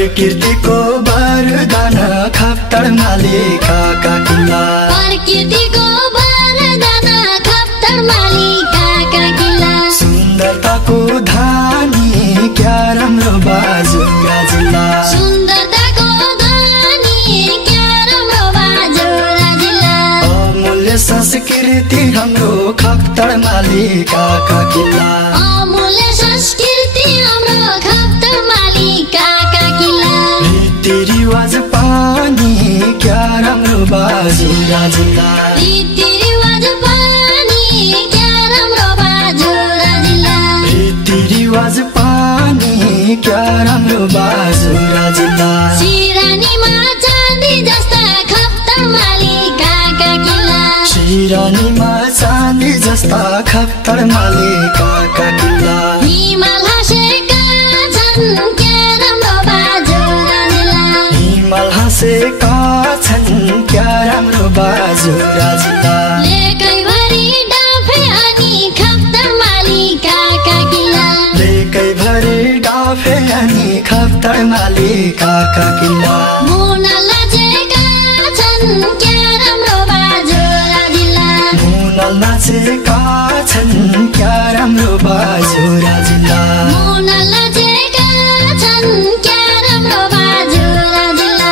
प्रकृतिको वरदान खप्तड मालिकाका किल्ला प्रकृतिको वरदान खप्तड मालिकाका किल्ला सुन्दरताको धानी क्या राम्रो बाजुरा जिल्ला सुन्दरताको धानी क्या राम्रो बाजुरा जिल्ला अमूल्य संस्कृति हाम्रो खप्तड मालिकाका किल्ला अमूल्य संस्कृति हाम्रो खप्तड मालिकाका किल्ला रीतिरिवाज पानी क्या राम्रो बाजुरा जिल्ला रीतिरिवाज पानी क्या राम्रो बाजुरा जिल्ला रीतिरिवाज पानी क्या राम्रो बाजुरा जिल्ला सिरानीमा चाँदी जस्ता खप्तड मालिकाका किल्ला सिरानीमा चाँदी जस्ता खप्तड मालिकाका किल्ला हिमाल हाँसेका छन् क्या राम्रो बाजुरा जिल्ला हिमाल हाँसेका छन् क्या राम्रो बाजुरा जिल्ला लेकैभरि डाँफे अनि खप्तड मालिकाका किल्ला लेकैभरि डाँफे अनि खप्तड मालिकाका किल्ला मुन लाजेका छन् क्या राम्रो बाजुरा जिल्ला मुनल नाचेका छन् क्या राम्रो बाजुरा जिल्ला मुन लाजेका छन् क्या राम्रो बाजुरा जिल्ला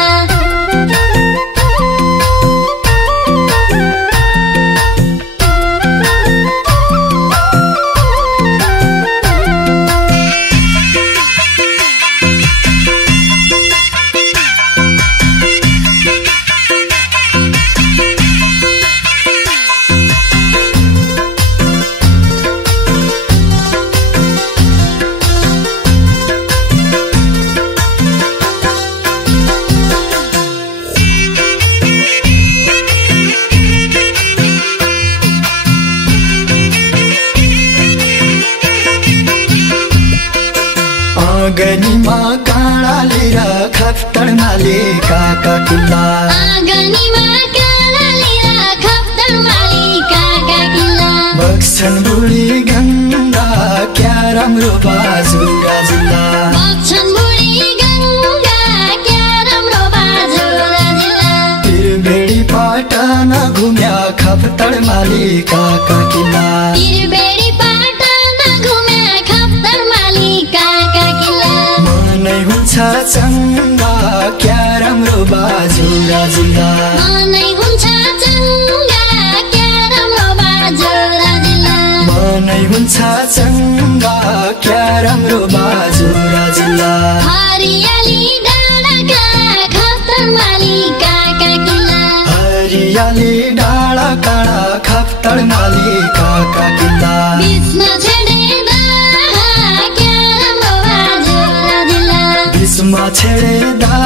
आँगनीमा काँडा लिएर खप्तड मालिकाका किल्ला आँगनीमा काँडा लिएर खप्तड मालिकाका किल्ला बक्छन् बुढी गङ्गा क्या राम्रो बाजुरा जिल्ला बग्छन् बुढी गङ्गा क्या राम्रो बाजुरा जिल्ला त्रिवेणी पाटन घुम्या खप्तड मालिकाका किल्ला त्रिवेणी पाटन घुम्या खप्तड मालिकाका किल्ला मनै हुन्छ चङ्गा क्या राम्रो बाजुरा जिल्ला मनै हुन्छ चङ्गा क्या राम्रो बाजुरा जिल्ला मनै हुन्छ चङ्गा क्या राम्रो बाजुरा जिल्ला हरियाली डाँडाका खप्तड मालिकाका किल्ला हरियाली डाँडा काँडा खप्तड मालिकाका किल्ला बिचमा छेडेदा क्या राम्रो बाजुरा जिल्ला बिचमा छेडेदा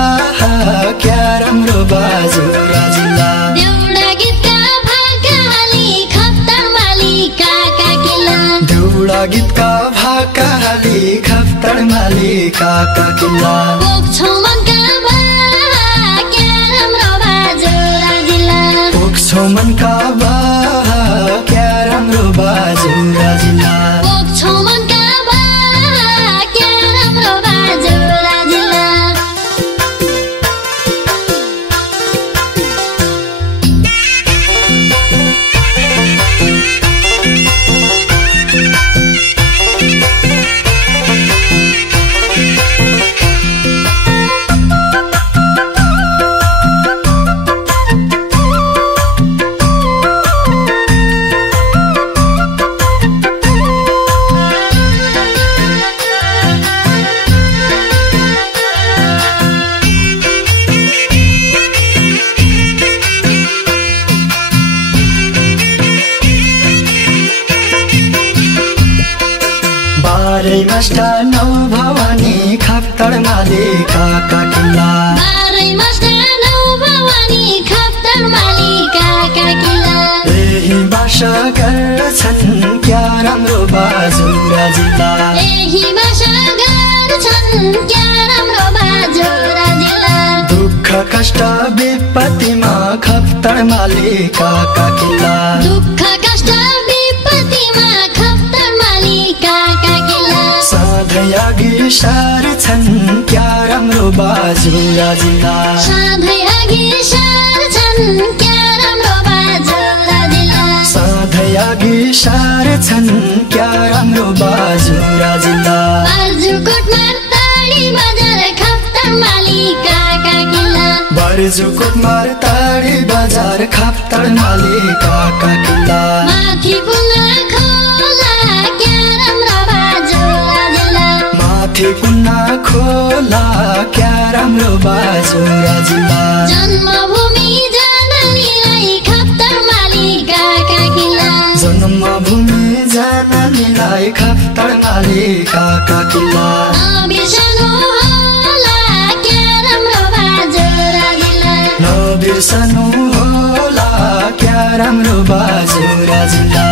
क्या राम्रो बाजुरा जिल्ला देउडा गीतका भाकाली खप्तड मालिकाका किल्ला देउडा गीतका भाकाली खप्तड मालिकाका किल्ला पोख्छौ मनका क्या राम्रो बाजुरा जिल्ला पोख्छौ मनका क्या राम्रो बाजुरा जिल्ला पोख्छौ मनका क्या राम्रो बाजुरा जिल्ला बारै मास्टा नौ भवानी खप्तड मालिकाका किल्ला बारै मास्टा नौ भवानी खप्तड मालिकाका किल्ला यही भाषा गर्छन् क्या राम्रो बाजुरा जिल्ला यही भाषा गर्छन् क्या राम्रो बाजुरा जिल्ला दुःख कष्ट विपत्तिमा खप्तड मालिकाका किल्ला दुःख कष्ट विपत्तिमा खप्तड मालिकाका किल्ला सधैँ अघि सार्छन् क्या राम्रो बाजुरा जिल्ला सधैँ अघि सार्छन् क्या राम्रो बाजुरा जिल्ला सधैँ अघि सार्छन् क्या राम्रो बाजुरा जिल्ला बाजुकोटमा ताडी बजार खप्तर माली काका किल्ला बर्जुकोटमा ताडी बजार खप्तर माली काका किल्ला माथि पुना खोला क्या राम्रो बाजुरा जिल्ला माथि पुना खोला क्या राम्रो बाजुरा जिल्ला जन्मभूमि जननीलाई खप्तर माली काका किल्ला जन्मभूमि जननीलाई खप्तर माली काका किल्ला नबिर्सनु होला क्या राम्रो बाजुरा जिल्ला नबिर्सनु होला क्या राम्रो बाजुरा जिल्ला